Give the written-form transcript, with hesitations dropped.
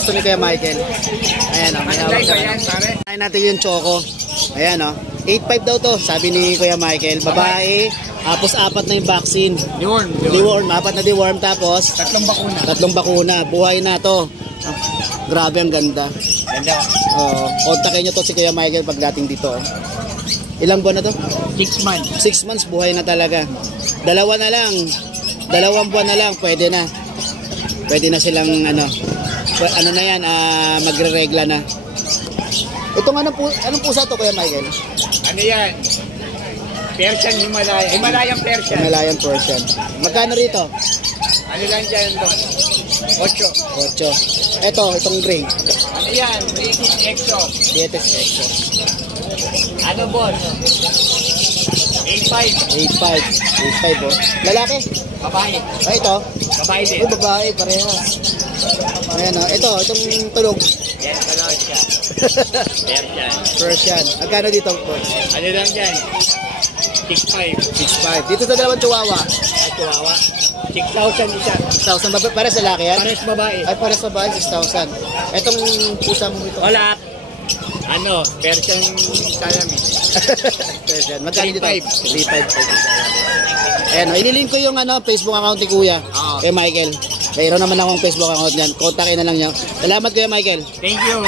pwesto ni Kuya Michael. Ayan o, may hawak na. Ayan natin yung choco. Ayan o, 8.5 daw to, sabi ni Kuya Michael. Babae, tapos 4 na yung vaccine. Deworm, 4 na deworm, tapos 3 bakuna. 3 bakuna, buhay na to. Grabe, ang ganda. Ganda. Kontakin nyo to si Kuya Michael pagdating dito. Ilang buwan na to? 6 months. 6 months, buhay na talaga. 2 na lang. 2 buwan na lang, pwede na. Pwede na silang ano na yan, magre-regla na. Itong anong pusa to, Kuya Michael? Ano yan? Persian Himalaya. Himalayan Persian. Himalayan Persian. Magkano rito? Ano lang dyan doon? 8. Itong gray. Ano yan? British Exo. British Exo. Ano boss? 8.5. 8.5 oh. Lalaki? Babae. Ito? Babae din. Babae, parehas. Ayan o. Itong tulog. Yan, talawag siya. Persian. Persian. Magkano dito? Ano lang dyan? 6.5. 6.5. Dito sa dalawang chihuahua. Ay, Chihuahua. 6,000 isa. 6,000. Pares lalaki yan? Pares babae. Ay, pares babae. 6,000. Itong pusa mo ito? Wala. Ano? Persian Siamese. Persian. Magkano dito? 3.5. 3.5. Ayan o. Ililink ko yung Facebook account ni Kuya. Kay Michael. Mayroon naman akong Facebook account niyan. Kontakin na lang niya. Salamat Kuya Michael. Thank you.